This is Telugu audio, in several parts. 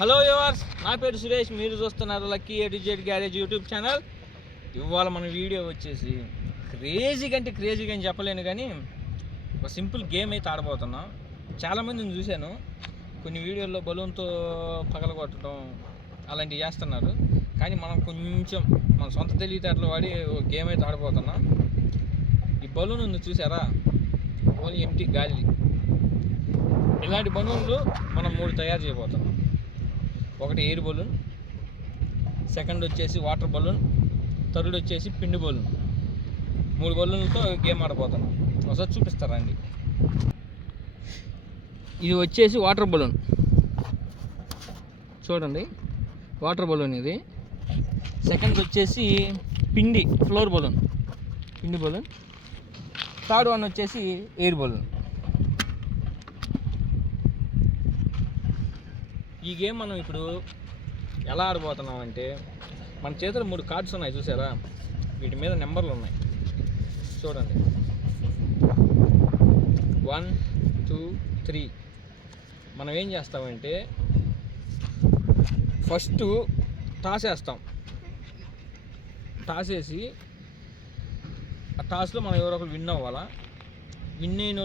హలో వ్యూవర్స్, నా పేరు సురేష్. మీరు చూస్తున్నారు lucky A to Z garage YouTube channel. ఇవాళ మన వీడియో వచ్చేసి క్రేజీగా అంటే క్రేజీగా అని చెప్పలేను, కానీ ఒక సింపుల్ గేమ్ అయితే ఆడబోతున్నాం. చాలామందిని చూశాను కొన్ని వీడియోల్లో బలూన్తో పగలగొట్టడం అలాంటివి చేస్తున్నారు, కానీ మనం కొంచెం మన సొంత తెలివితేటలు వాడి ఒక గేమ్ అయితే ఆడబోతున్నాం. ఈ బలూన్ ఉంది చూసారా, ఓన్లీ ఎంటీ గాలి. ఇలాంటి బలూన్లు మనం 3 తయారు చేయబోతున్నాం. ఒకటి ఎయిర్ బలూన్, సెకండ్ వచ్చేసి వాటర్ బలూన్, థర్డ్ వచ్చేసి పిండి బలూన్. 3 బలూన్లతో గేమ్ ఆడబోతున్నాం. ఒకసారి చూపిస్తారండి. ఇది వచ్చేసి వాటర్ బలూన్ చూడండి, వాటర్ బలూన్ ఇది. సెకండ్ వచ్చేసి పిండి ఫ్లోర్ బలూన్, పిండి బలూన్. థర్డ్ వన్ వచ్చేసి ఎయిర్ బలూన్. ఈ గేమ్ మనం ఇప్పుడు ఎలా ఆడబోతున్నాం అంటే, మన చేతిలో 3 కార్డ్స్ ఉన్నాయి చూసారా, వీటి మీద నెంబర్లు ఉన్నాయి చూడండి. 1 2 3. మనం ఏం చేస్తామంటే ఫస్ట్ టాస్ వేస్తాం. టాస్ వేసి ఆ టాస్లో మనం ఎవరో ఒకరు విన్ అవ్వాలా. విన్ అయిన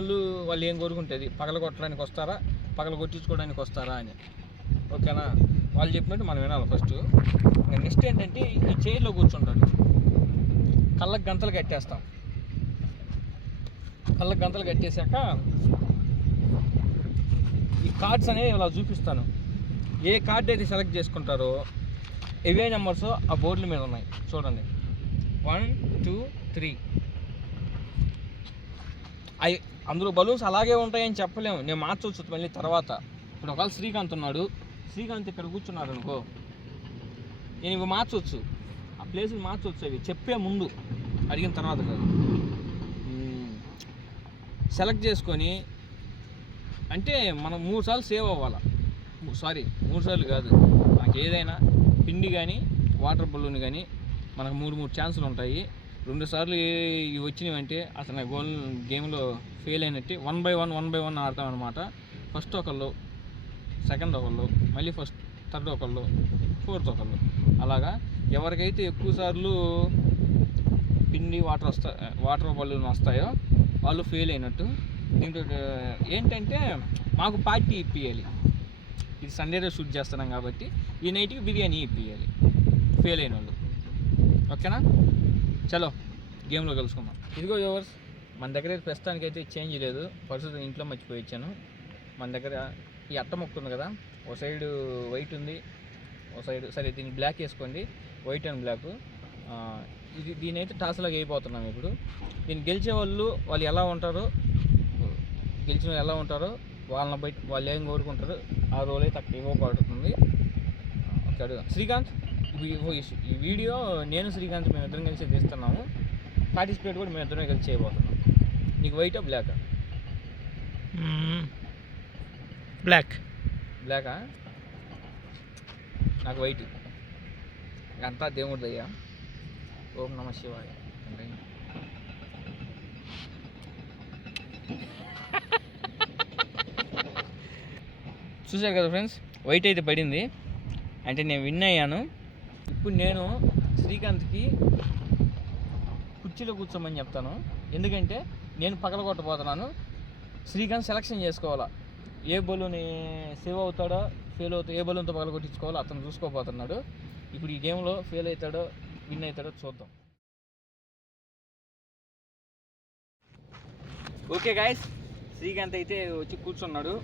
వాళ్ళు ఏం కోరుకుంటుంది, పగల కొట్టడానికి వస్తారా, పగల కొట్టించుకోవడానికి వస్తారా అని. ఓకేనా, వాళ్ళు చెప్పినట్టు మనం వినాలి ఫస్ట్. ఇంకా నెక్స్ట్ ఏంటంటే, ఈ చైర్లో కూర్చుంటాడు, కళ్ళకు గంతలు కట్టేస్తాం. కళ్ళకు గంతలు కట్టేశాక ఈ కార్డ్స్ అనేవి ఇలా చూపిస్తాను. ఏ కార్డ్ అయితే సెలెక్ట్ చేసుకుంటారో ఎవే నెంబర్స్ ఆ బోర్డుల మీద ఉన్నాయి చూడండి. 1 2 3. అవి అందులో బలూన్స్ అలాగే ఉంటాయని చెప్పలేము, నేను మార్చవచ్చు మళ్ళీ తర్వాత. ఇప్పుడు ఒకవేళ శ్రీకాంత్ ఉన్నాడు, శ్రీకాంత్ ఇక్కడ కూర్చున్నాడు అనుకో, నేను ఇవి మార్చవచ్చు, ఆ ప్లేసులు మార్చవచ్చు. అవి చెప్పే ముందు, అడిగిన తర్వాత కాదు. సెలెక్ట్ చేసుకొని అంటే మనం 3 సార్లు సేవ్ అవ్వాలి. 3 సార్లు కాదు, మనకి ఏదైనా పిండి కానీ వాటర్ బలూన్ కానీ మనకు 3 ఛాన్సులు ఉంటాయి. 2 సార్లు ఇవి వచ్చినాయంటే అతను గేమ్లో ఫెయిల్ అయినట్టు. 1 by 1 ఆడతాం అనమాట. ఫస్ట్ ఒకళ్ళు, సెకండ్ ఒకళ్ళు, మళ్ళీ ఫస్ట్, థర్డ్ ఒకళ్ళు, ఫోర్త్ ఒకళ్ళు. అలాగా ఎవరికైతే ఎక్కువ సార్లు పిండి వాటర్ బలూన్ వస్తాయో వాళ్ళు ఫెయిల్ అయినట్టు. దీంట్లో ఏంటంటే మాకు పార్టీ ఇప్పియాలి. ఇది సండే రోజు షూట్ చేస్తున్నాం కాబట్టి ఈ నైట్కి బిర్యానీ ఇప్పియాలి ఫెయిల్ అయిన వాళ్ళు. ఓకేనా, చలో గేమ్లో కలుసుకుందాం. ఇదిగో వ్యూవర్స్, మన దగ్గర ప్రస్తుతానికైతే చేంజ్ లేదు. పరిస్థితి ఇంట్లో మర్చిపోయి వచ్చాను. మన దగ్గర ఈ అట్ట మొక్క ఉంది కదా, ఒక సైడు వైట్ ఉంది, ఒక సైడ్ సరే దీన్ని బ్లాక్ వేసుకోండి, వైట్ అండ్ బ్లాక్. దీని అయితే టాస్లాగా అయిపోతున్నాం ఇప్పుడు. దీన్ని గెలిచే వాళ్ళు ఎలా ఉంటారో, గెలిచిన వాళ్ళు ఎలా ఉంటారో వాళ్ళని బయట వాళ్ళు ఏం కోరుకుంటారో ఆ రోల్ అయితే అక్కడ ఇవ్వబడుతుంది. ఓకే, శ్రీకాంత్ ఈ వీడియో నేను శ్రీకాంత్ మేమిద్దరం కలిసి తీస్తున్నాము. పార్టిసిపేట్ కూడా మేమిద్దరం కలిసి చేయబోతున్నాం. నీకు వైటా బ్లాకా? బ్లాకా? నాకు వైట్. అంతా దేవుడి దయ్య. ఓం నమ శివాయ. చూశారు కదా ఫ్రెండ్స్, వైట్ అయితే పడింది అంటే నేను విన్ అయ్యాను. ఇప్పుడు నేను శ్రీకాంత్కి కుర్చీలో కూర్చోమని చెప్తాను, ఎందుకంటే నేను పగలగొట్టబోతున్నాను. శ్రీకాంత్ సెలెక్షన్ చేసుకోవాలా, ఏ బలూన్ సేవ్ అవుతాడో ఫెయిల్ అవుతాడో, ఏ బలూన్తో పగలగొట్టించుకోవాలో అతను చూసుకోబోతున్నాడు. ఇప్పుడు ఈ గేమ్లో ఫెయిల్ అవుతాడో విన్ అవుతాడో చూద్దాం. ఓకే గాయస్, శ్రీకాంత్ అయితే వచ్చి కూర్చున్నాడు.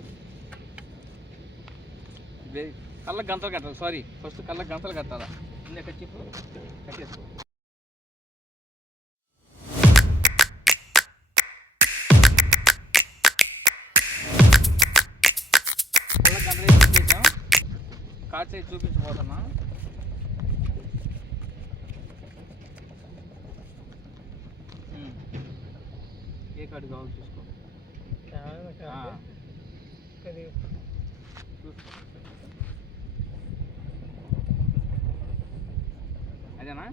కళ్ళకు గంతలు కట్టాలి, ఫస్ట్ కళ్ళకు గంతలు కట్టాలా. ఇంకా కట్టిప్పు కట్టేసుకో. కళ్ళకు గంతలు అయితే పెట్టేసాం. కార్డ్స్ అయితే చూపించబోతున్నా. ఏ కార్డు కావాలి చూసుకో. అదేనా?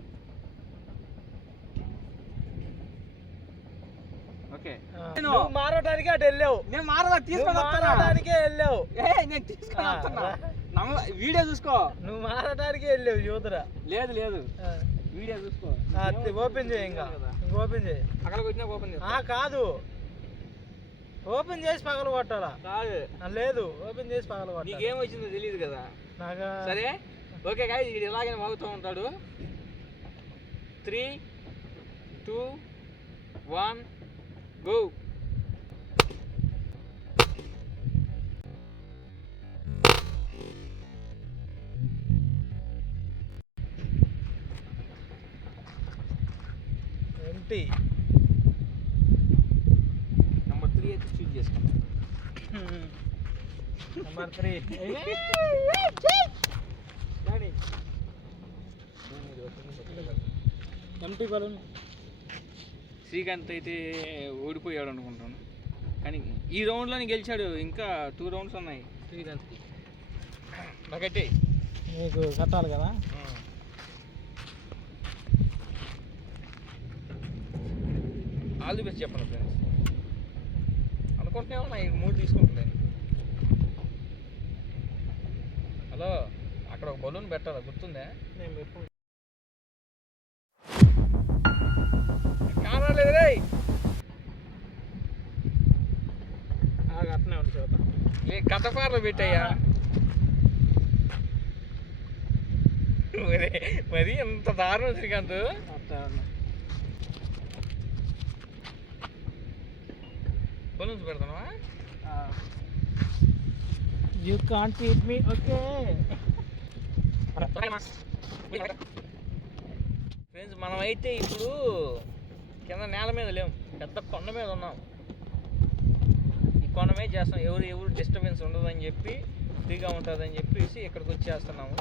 ఓకే, మారడానికి అటు వెళ్ళావు. నేను మారదా తీసుకొని మారడానికే వెళ్ళావు. నేను తీసుకొని వస్తున్నా. వీడియో చూసుకో. నువ్వు మారడానికి వెళ్ళావు యూతరా. లేదు లేదు వీడియో చూసుకో. ఓపెన్ చేయి, ఇంకా ఓపెన్ చేయి. అక్కడ వచ్చినా ఓపెన్ కాదు, ఓపెన్ చేసి పగలు కొట్టాలా? కాదు లేదు, ఓపెన్ చేసి పగలు కొట్టాలి. నీకేం వచ్చిందో తెలియదు కదా నాకు. సరే ఓకే గాయ్స్, ఇది ఇలాగే వాగుతూ ఉంటాడు. 3, 2, 1 గో. ఏంటి నెంబర్ 3 అయితే చూజ్ చేసుకుంటాం. Number 3 empty balloon. శ్రీకాంత్ అయితే ఓడిపోయాడు అనుకుంటాను, కానీ ఈ రౌండ్లోనే గెలిచాడు. ఇంకా 2 రౌండ్స్ ఉన్నాయి శ్రీకాంత్కి. నాకైతే నీకు కట్టాలి కదా. ఆల్ ది బెస్ట్ చెప్పండి ఫ్రెండ్స్. అనుకుంటున్నా ఈ 3 తీసుకుంటుంది. హలో, అక్కడ ఒక బలూన్ పెట్టాలా, గుర్తుందా? నేను పెట్టుకుంటా. కానలేదు రే. అట్నే ఉంటుంది చూద్దాం. కథపారలు పెట్టయ్యా. మరి ఎంత దారుణం శ్రీకాంత్. బలూన్స్ పెడతావా? You can't beat me. Okay friends, మనమైతే ఇప్పుడు కింద నేల మీద లేము, పెద్ద కొండ మీద ఉన్నాం. ఈ కొండ మీద చేస్తాం, ఎవరు డిస్టర్బెన్స్ ఉండదని చెప్పి, ఫ్రీగా ఉంటుందని చెప్పేసి ఇక్కడికి వచ్చేస్తున్నాము.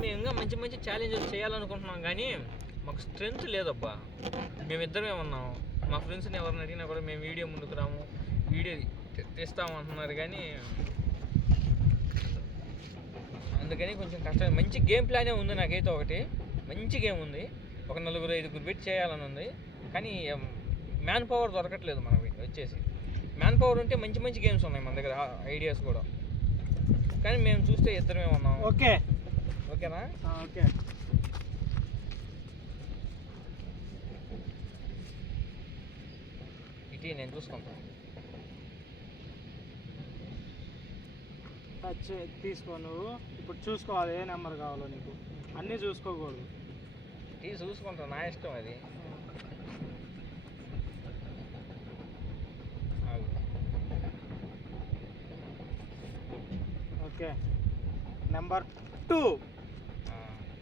మేము ఇంకా మంచి మంచి ఛాలెంజెస్ చేయాలనుకుంటున్నాం, కానీ మాకు స్ట్రెంత్ లేదబ్బా. మేమిద్దరమే ఉన్నాం. మా ఫ్రెండ్స్ని ఎవరిని అడిగినా కూడా మేము వీడియో ముందుకు రాము, వీడియో తీస్తామంటున్నారు, కానీ అందుకని కొంచెం కష్టం. మంచి గేమ్ ప్లానే ఉంది నాకైతే. ఒకటి మంచి గేమ్ ఉంది, ఒక 4-5 పెట్టి చేయాలని ఉంది, కానీ మ్యాన్ పవర్ దొరకట్లేదు మనకి. వచ్చేసి మ్యాన్ పవర్ ఉంటే మంచి మంచి గేమ్స్ ఉన్నాయి మన దగ్గర, ఐడియాస్ కూడా. కానీ మేము చూస్తే ఇద్దరమే ఉన్నాం. ఓకే ఓకేనా? ఓకే. ఇటీ నేను చూసుకుంటాను. టచ్ తీసుకో. నువ్వు ఇప్పుడు చూసుకోవాలి ఏ నెంబర్ కావాలో నీకు. అన్నీ చూసుకోకూడదు. ఇటీ చూసుకుంటాను, నా ఇష్టం అది. Okay, number 2.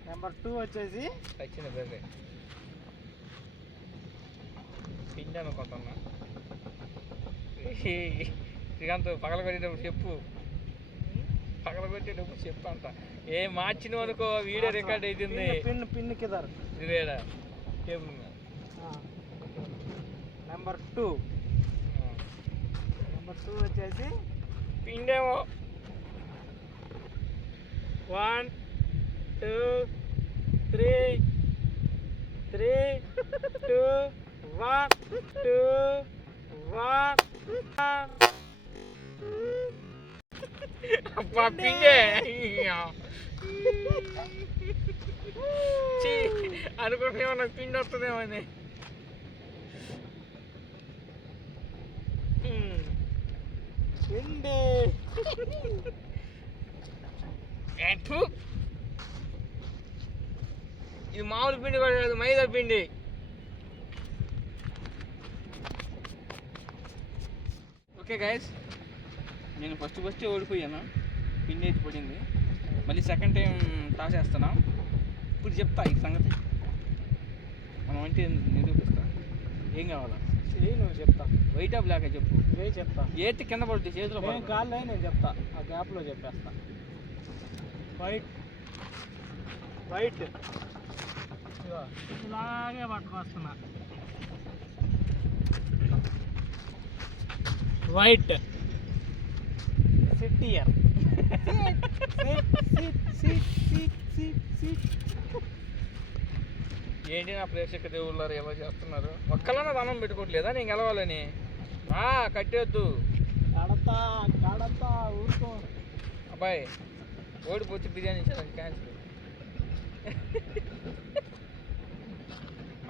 నెంబర్ 2 వచ్చేసి వచ్చిన బెర్రే పిండి అనుకుంటున్నా. శ్రీకాంత్ పగలగొట్టేటప్పుడు చెప్పు, పగలగొట్టేటప్పుడు చెప్పు అంట. ఏ మార్చినవు అనుకో, వీడియో రికార్డ్ అవుతుంది. పిన్ కిదర్ ఇదేడా టేబుల్ మీద. నెంబర్ 2 వచ్చేసి పిండేమో. 1 2 3 2 1 2 1. అబ్బా పిండే అనుకుంటున్నామో నాకు పిండి వస్తుందేమో అని. పిండి ఇది మామూలు పిండి కూడా కాదు, మైదా పిండి. ఓకే గైస్, నేను ఫస్ట్ ఓడిపోయాను, పిండి అయితే పడింది. మళ్ళీ సెకండ్ టైం టాస్ వేస్తున్నా. ఇప్పుడు చెప్తా ఈ సంగతి. మనం అంటే నిరూపిస్తా. ఏం కావాలా నువ్వు చెప్తా. వైటా బ్లాక్ చెప్పు. చెప్తా. ఏది కింద పడుతుంది చేతిలో కాళ్ళు నేను చెప్తా, ఆ గ్యాప్లో చెప్పేస్తా. వైట్ ఇలాగే పట్టుకొస్తున్నా. White SIT here. ఏంటి నా ప్రేక్షక దేవుళ్ళారు ఎలా చేస్తున్నారు? ఒక్కలన్నా దండం పెట్టుకోవట్లేదా నేను గెలవాలని? కట్టేద్దు కడతా కడతా ఊరుకో. అబ్బాయి, ఓడిపోతే బిర్యానీ ఇచ్చేదాన్ని క్యాన్సిల్.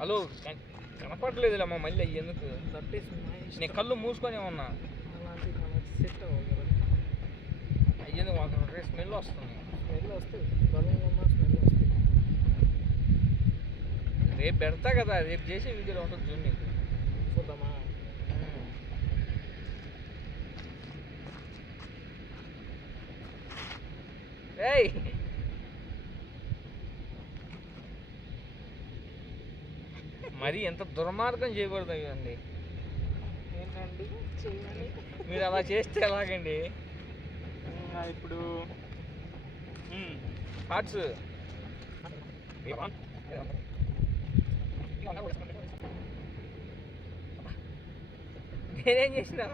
హలో, కనపడలేదులేమ్మా మళ్ళీ అయ్యి ఎందుకు? నేను కళ్ళు మూసుకొని ఉన్నా. అలాంటి మనకి సెట్ అవ్వదు. అయ్యేందుకు మాకు స్మెల్ వస్తుంది. స్మెల్ వస్తుంది, బలంగా ఉన్న స్మెల్ వస్తుంది. రేపు పెడతా కదా, రేపు చేసే వీడియోలో ఉంటుంది చూడు నీకు. చూద్దామా? ఏయ్, మరి ఎంత దుర్మార్గం చేయకూడదు అండి. ఏంటండి చేయాలి? మీరు అలా చేస్తే ఎలాగండి? ఇప్పుడు హార్ట్స్ నేనేం చేసినా?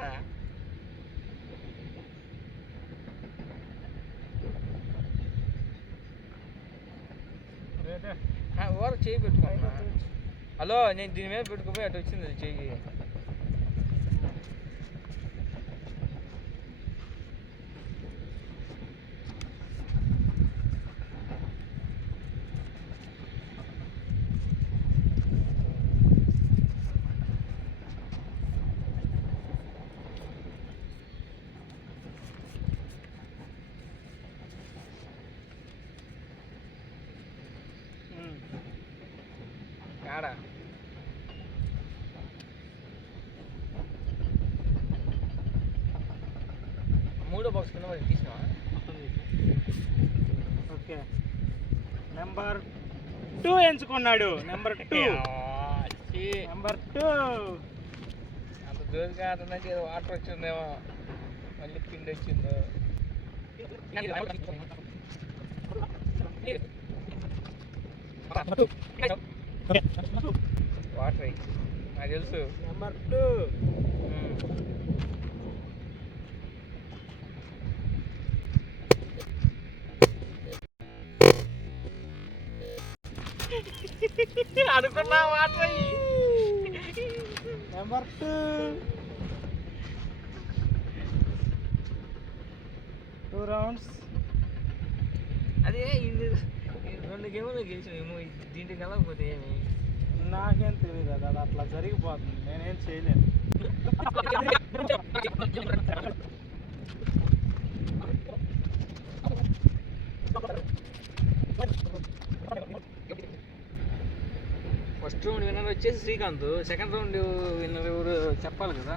ఓర చేయి పెట్టుకున్నా. హలో, నేను దీని మీద పెట్టుకుపోయి అటు వచ్చింది అది చెయ్యి. ఆడ మూడో బాక్స్ కింద మరి తీసినా. ఓకే, నెంబర్ 2 ఎంచుకున్నాడు. నెంబర్ 2 నెంబర్ 2 అంత దూరంగా ఆడుతుందంటే ఏదో వాటర్ వచ్చిందేమో, మళ్ళీ పిండి వచ్చిందో. వాటర్ నాకు తెలుసు. నెంబర్ 2 అనుకున్నా వాటర్. Number 2 2 rounds. అదే ఇది 2 గేములు గెలిచినేమో, దీంట్లోకి వెళ్ళకపోతే ఏమి? నాకేం తెలియదు, అది అట్లా జరిగిపోతుంది, నేనేం చేయలేను. ఫస్ట్ రౌండ్ విన్నర్ వచ్చేసి శ్రీకాంత్, సెకండ్ రౌండ్ విన్నర్ ఎవరు చెప్పాలి కదా.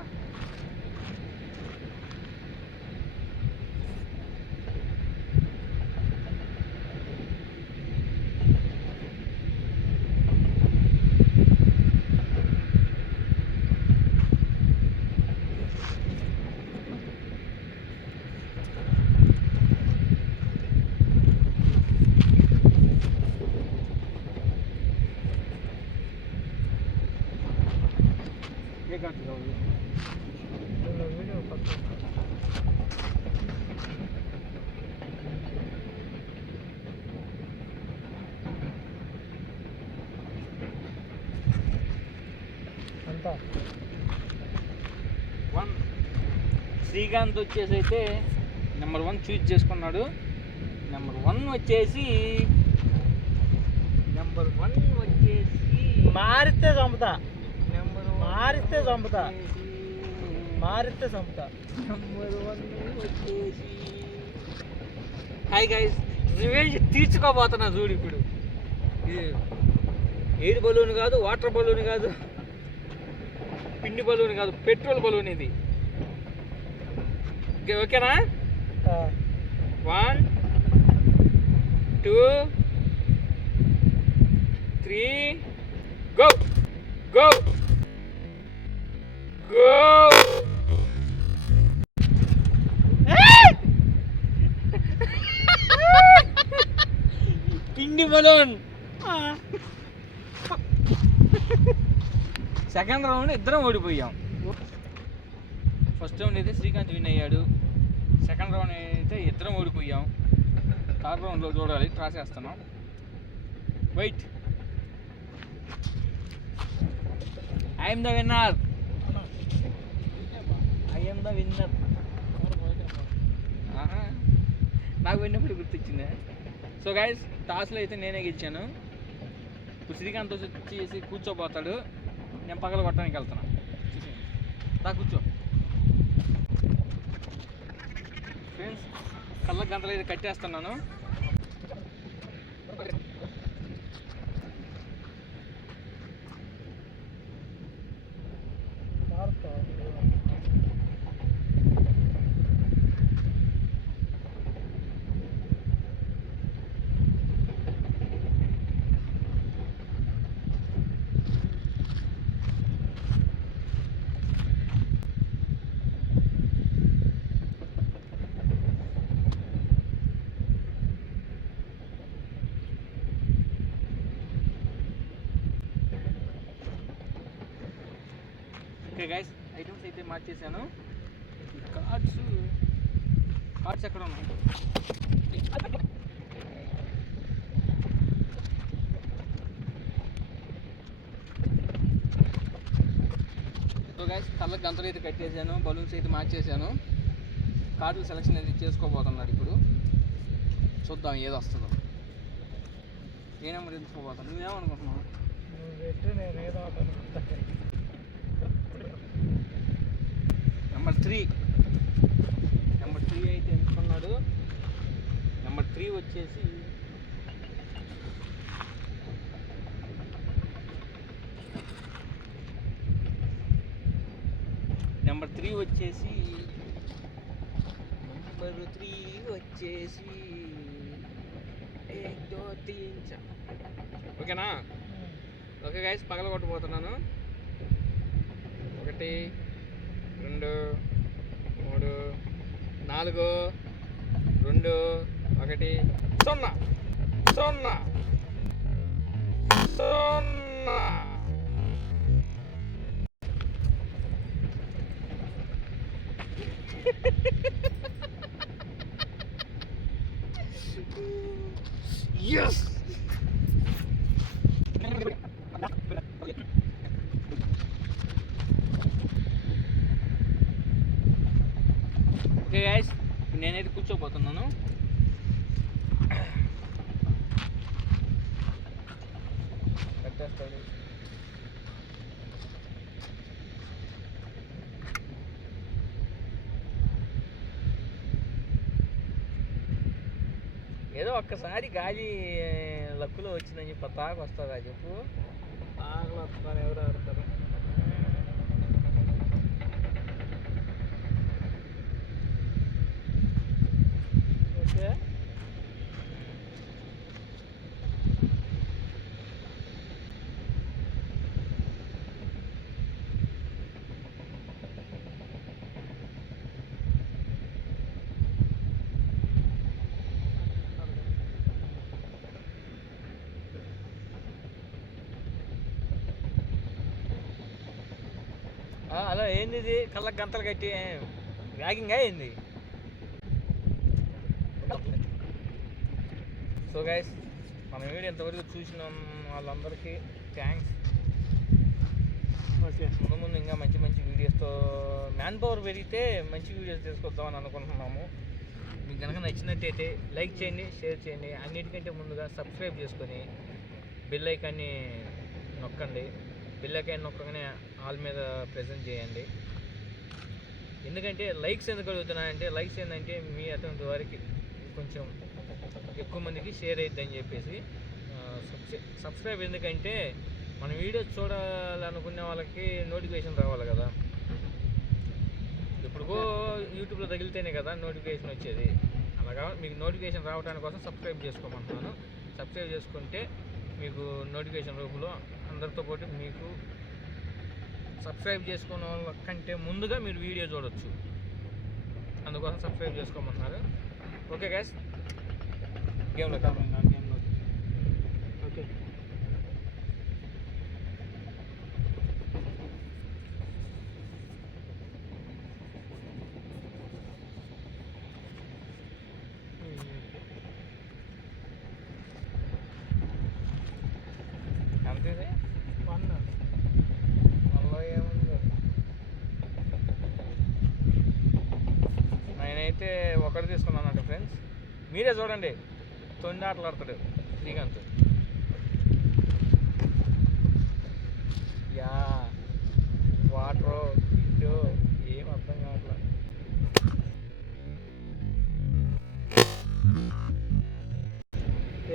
అంతా శ్రీకాంత్ వచ్చేసి అయితే నెంబర్ 1 చూజ్ చేసుకున్నాడు. నెంబర్ 1 వచ్చేసి మారిస్తే చంపుతా, నెంబర్ మారిస్తే చంపుతా, మారిస్తే చంపుతా. నెంబర్ 1 వచ్చేసి హాయ్ గైస్, రివెంజ్ తీర్చుకోబోతున్నా చూడు. ఇప్పుడు ఇది ఎయిర్ బలూన్ కాదు, వాటర్ బలూన్ కాదు, పిండి బలూన్ కాదు, పెట్రోల్ బలూన్ ఇది. ఓకేనా? 1 2 3 గో గో గో. పిండి బలూన్. సెకండ్ రౌండ్ ఇద్దరం ఓడిపోయాం. ఫస్ట్ రౌండ్ అయితే శ్రీకాంత్ విన్ అయ్యాడు, సెకండ్ రౌండ్ అయితే ఇద్దరం ఓడిపోయాం. థర్డ్ రౌండ్లో చూడాలి, ట్రా చేస్తున్నాం. Wait, I'm the winner. కింద విన్నర్. నాకు విన్నప్పుడు గుర్తొచ్చింది. సో గైస్, టాస్లో అయితే నేనే గెలిచాను. ఇప్పుడు శ్రీకాంత్ వచ్చేసి కూర్చోపోతాడు, నేను పగల కొట్టడానికి వెళ్తాను. దా కూర్చో. ఫ్రెండ్స్, కళ్ళ గంటలు అయితే కట్టేస్తున్నాను. ఓకే గైస్, ఐటమ్స్ అయితే మార్చేసాను. కార్డ్స్ ఎక్కడ ఉన్నాయి? సో గైస్, కళ్ళకి గంతలు అయితే కట్టేసాను, బలూన్స్ అయితే మార్చేసాను. కార్డులు సెలెక్షన్ అయితే చేసుకోబోతున్నారు. ఇప్పుడు చూద్దాం ఏది వస్తుందో. ఏ నెంబర్ ఎంచుకోబోతాను? నువ్వేమనుకుంటున్నావు? నువ్వు పెట్టి నేను ఏదో నెంబర్ 3 అయితే ఎంచుకున్నాడు. నెంబర్ 3 వచ్చేసి నెంబర్ 3 వచ్చేసి ఓకేనా? ఓకే గైస్, పగల కొట్టబోతున్నాను. 1 2 3 4 2 1 0 0 0. Yes. ఓకే గైస్, నేనైతే కూర్చోపోతున్నాను. కట్టేస్తాడు. ఏదో ఒక్కసారి గాలి లక్కులో వచ్చిందని చెప్పి తాగు వస్తుందా చెప్పు? ఆగలు వస్తాను, ఎవరు ఆడతారు? ఓకే, అలా ఏంది ఇది? కళ్ళకి గంతలు కట్టి ర్యాగింగా ఏంది? సో గైస్, మన వీడియో ఇంతవరకు చూసిన వాళ్ళందరికీ థ్యాంక్స్. ఓకే, ముందు ముందు ఇంకా మంచి మంచి వీడియోస్తో మ్యాన్ పవర్ పెరిగితే మంచి వీడియోస్ తీసుకొద్దామని అనుకుంటున్నాము. మీకు కనుక నచ్చినట్టయితే లైక్ చేయండి, షేర్ చేయండి. అన్నిటికంటే ముందుగా సబ్స్క్రైబ్ చేసుకొని బెల్ ఐకాన్ని నొక్కండి. బెల్ ఐకాన్ నొక్కగానే ఆల్ మీద ప్రెజెంట్ చేయండి. ఎందుకంటే లైక్స్ ఎందుకు అడుగుతున్నానంటే, లైక్స్ ఏంటంటే మీ అటువంటి వారికి కొంచెం ఎక్కువ మందికి షేర్ అవుతుందని చెప్పేసి. సబ్స్క్రైబ్ ఎందుకంటే మన వీడియోస్ చూడాలనుకునే వాళ్ళకి నోటిఫికేషన్ రావాలి కదా. ఇప్పుడుకో యూట్యూబ్లో తగిలితేనే కదా నోటిఫికేషన్ వచ్చేది. అలాగా మీకు నోటిఫికేషన్ రావడానికి కోసం సబ్స్క్రైబ్ చేసుకోమంటున్నాను. సబ్స్క్రైబ్ చేసుకుంటే మీకు నోటిఫికేషన్ రూపంలో అందరితో పాటు మీకు సబ్స్క్రైబ్ చేసుకున్న వాళ్ళ కంటే ముందుగా మీరు వీడియో చూడొచ్చు. అందుకోసం సబ్స్క్రైబ్ చేసుకోమంటున్నారు. ఓకే గైస్, గేమ్లో ఓకే. అంతే. 1 మళ్ళీ ఏముంది? నేనైతే ఒకటి తీసుకున్నానంట ఫ్రెండ్స్. మీరే చూడండి, తొండి ఆటలు ఆడతాడు శ్రీకాంత్. యా వాటర్ ఇటు ఏం అర్థం కావట్లేదు.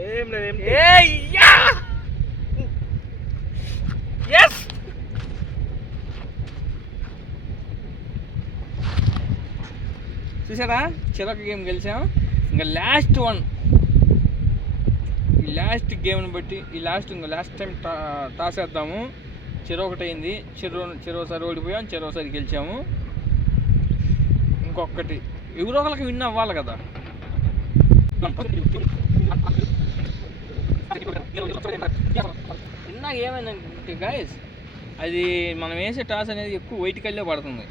ఏం లేదు ఏం చూసారా, చిరొక గేమ్ గెలిచాం. ఇంకా లాస్ట్ వన్, ఈ లాస్ట్ గేమ్ని బట్టి ఇంకా లాస్ట్ టైం టాస్ వేద్దాము. చెరొకటి అయింది, చెరోసారి ఓడిపోయాం, చెరోసారి గెలిచాము. ఇంకొకటి ఎవరో ఒకరికి విన్ అవ్వాలి కదా. ఇందాక ఏమైందంటే గాయస్, అది మనం వేసే టాస్ అనేది ఎక్కువ వైట్ కల్లే పడుతుంది.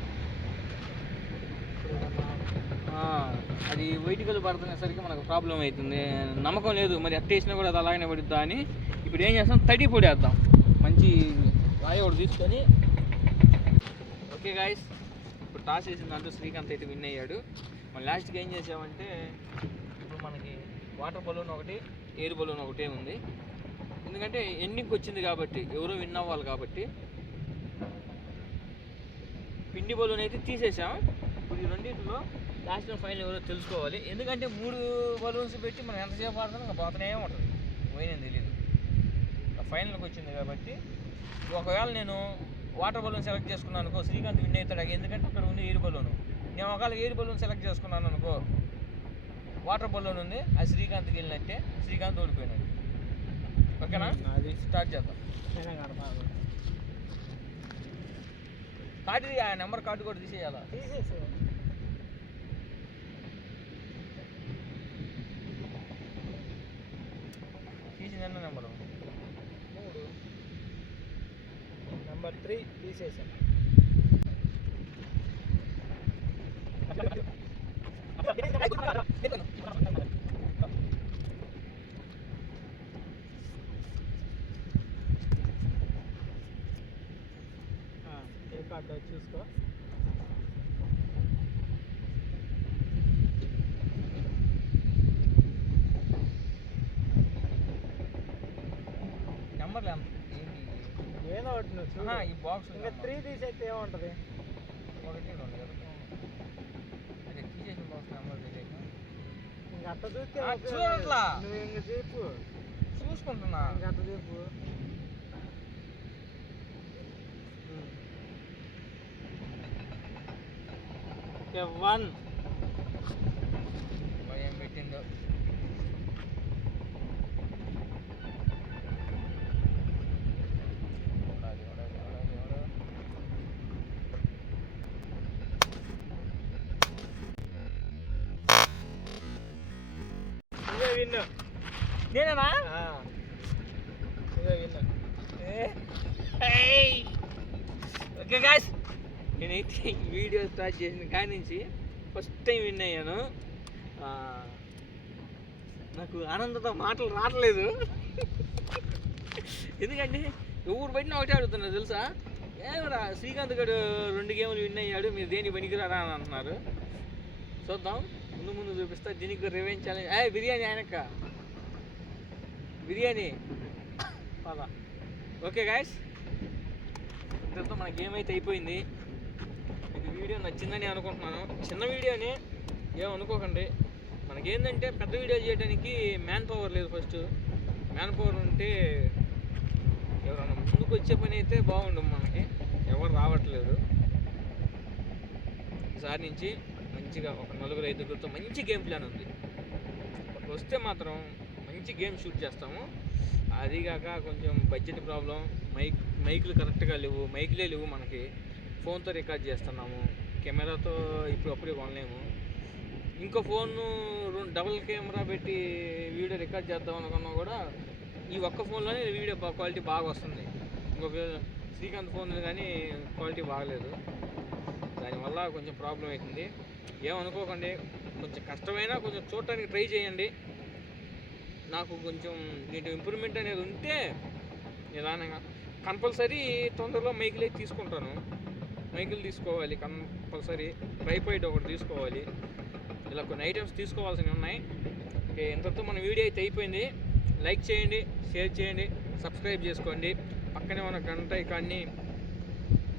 అది వైట్ కళ్ళు పడుతునేసరికి మనకు ప్రాబ్లం అవుతుంది. నమ్మకం లేదు, మరి అట్ట వేసినా కూడా అది అలాగనే పడుద్దా అని ఇప్పుడు ఏం చేస్తాం, తడి పొడి వేద్దాం. మంచి రాయి ఒకటి తీసుకొని. ఓకే గాయస్, ఇప్పుడు టాస్ వేసిన దాంట్లో శ్రీకాంత్ అయితే విన్ అయ్యాడు. మన లాస్ట్కి ఏం చేసామంటే, ఇప్పుడు మనకి వాటర్ బలూన్ ఒకటి, ఎయిర్ బలూన్ ఒకటే ఉంది. ఎందుకంటే ఎండింగ్కి వచ్చింది కాబట్టి ఎవరో విన్ అవ్వాలి కాబట్టి. పిండి బలూన్ అయితే తీసేసాం. ఇప్పుడు ఈ రెండింటిలో లాస్ట్ ఫైనల్ ఎవరో తెలుసుకోవాలి. ఎందుకంటే 3 బలూన్స్ పెట్టి మనం ఎంతసేపు ఆడుతాం ఇంకా పోతూనే ఉంటుంది, పోయినది తెలియదు. ఫైనల్కి వచ్చింది కాబట్టి ఒకవేళ నేను వాటర్ బలూన్ సెలెక్ట్ చేసుకున్నాను అనుకో, శ్రీకాంత్ విన్ అవుతాడు. ఎందుకంటే అక్కడ ఉంది ఎయిర్ బలూన్. నేను ఒకవేళ ఎయిర్ బలూన్ సెలెక్ట్ చేసుకున్నాను అనుకో, వాటర్ బలూన్ ఉంది, అది శ్రీకాంత్కి వెళ్ళినట్టే, శ్రీకాంత్ ఓడిపోయినాడు. ఓకేనా, అది స్టార్ట్ చేద్దాం. కార్డు, ఆ నెంబర్ కార్డు కూడా తీసేయాలా? తీసిందన్న నెంబరు 3, నెంబర్ 3 తీసేసాను. ఏ కార్డు చూసుకో. నెంబర్లు ఏంటి? ఏదో ఒకటి నువ్వు చూడు. ఈ బాక్స్ ఇంకా 3 తీసేస్తే ఏముంటుంది? 1 2 కదా, అదే తీసేసిన బాక్స్ నెంబర్ తెలియక ఇంకా అట్ట చూస్తే చూడట్లా. నువ్వు ఇంక చెప్పు, చూసుకుంటున్నా. ఇంక అట్ట చెప్పు. F1 ఏం పెట్టిందో. ఇదే విన్ను. నేనేనా? ఇదే విన్ను. ఓకే గాయ్స్, నేనైతే ఈ వీడియో స్టార్ట్ చేసిన కాడి నుంచి ఫస్ట్ టైం విన్ అయ్యాను. నాకు ఆనందంతో మాటలు రావట్లేదు. ఎందుకంటే ఎవరు బయట ఒకటే అడుగుతున్నారు తెలుసా, ఏమరా శ్రీకాంత్ గడు 2 గేములు విన్ అయ్యాడు, మీరు దేనికి పనికిరారా అని అంటున్నారు. చూద్దాం, ముందు చూపిస్తా. దీనికి రివెంజ్ ఛాలెంజ్. బిర్యానీ ఆయనక్క, బిర్యానీ పదా. ఓకే గాయస్, ఇంతతో మన గేమ్ అయితే అయిపోయింది. మీకు వీడియో నచ్చిందని అనుకుంటున్నాను. చిన్న వీడియోని ఏమనుకోకండి. మనకేంటంటే పెద్ద వీడియో చేయడానికి మ్యాన్ పవర్ లేదు. ఫస్ట్ మ్యాన్ పవర్ ఉంటే ఎవరైనా ముందుకు వచ్చే పని అయితే బాగుండు. మనకి ఎవరు రావట్లేదు. ఈసారి నుంచి మంచిగా ఒక 4-5 మంచి గేమ్ ప్లాన్ ఉంది. వస్తే మాత్రం మంచి గేమ్ షూట్ చేస్తాము. అదిగాక కొంచెం బడ్జెట్ ప్రాబ్లం, మైకులు కరెక్ట్గా లేవు, మైకులే లేవు మనకి. ఫోన్తో రికార్డ్ చేస్తున్నాము, కెమెరాతో ఇప్పుడు అప్పుడే కొనలేము. ఇంకో ఫోను డబుల్ కెమెరా పెట్టి వీడియో రికార్డ్ చేద్దాం అనుకున్నా కూడా ఈ ఒక్క ఫోన్లోనే వీడియో క్వాలిటీ బాగా వస్తుంది. ఇంకొక శ్రీకాంత్ ఫోన్ కానీ క్వాలిటీ బాగలేదు. దానివల్ల కొంచెం ప్రాబ్లం అవుతుంది. ఏమనుకోకండి, కొంచెం కష్టమైనా కొంచెం చూడటానికి ట్రై చేయండి. నాకు కొంచెం దీంట్లో ఇంప్రూవ్మెంట్ అనేది ఉంటే నిదానంగా కంపల్సరీ తొందరలో మైకులు అయితే తీసుకుంటాను. మైకులు తీసుకోవాలి కంపల్సరీ. ట్రైపాడ్ ఒకటి తీసుకోవాలి. ఇలా కొన్ని ఐటమ్స్ తీసుకోవాల్సినవి ఉన్నాయి. ఓకే, ఇంతతో మన వీడియో అయితే అయిపోయింది. లైక్ చేయండి, షేర్ చేయండి, సబ్స్క్రైబ్ చేసుకోండి, పక్కనే ఉన్న గంట ఐకాన్ని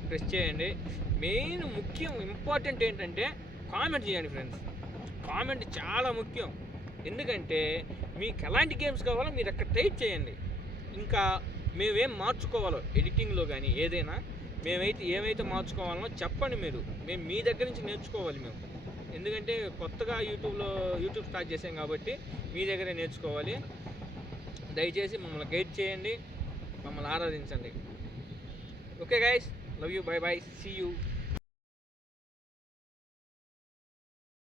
ప్రెస్ చేయండి. మెయిన్ ముఖ్యం ఇంపార్టెంట్ ఏంటంటే కామెంట్ చేయండి ఫ్రెండ్స్. కామెంట్ చాలా ముఖ్యం. ఎందుకంటే మీకు ఎలాంటి గేమ్స్ కావాలో మీరు అక్కడ టైప్ చేయండి. ఇంకా మేమేం మార్చుకోవాలో ఎడిటింగ్లో కానీ ఏదైనా ఏమైతే మార్చుకోవాలో చెప్పండి. మేము మీ దగ్గర నుంచి నేర్చుకోవాలి. ఎందుకంటే కొత్తగా యూట్యూబ్ స్టార్ట్ చేసాం కాబట్టి మీ దగ్గరే నేర్చుకోవాలి. దయచేసి మమ్మల్ని గైడ్ చేయండి, మమ్మల్ని ఆరాధించండి. Okay guys, love you, bye bye, see you.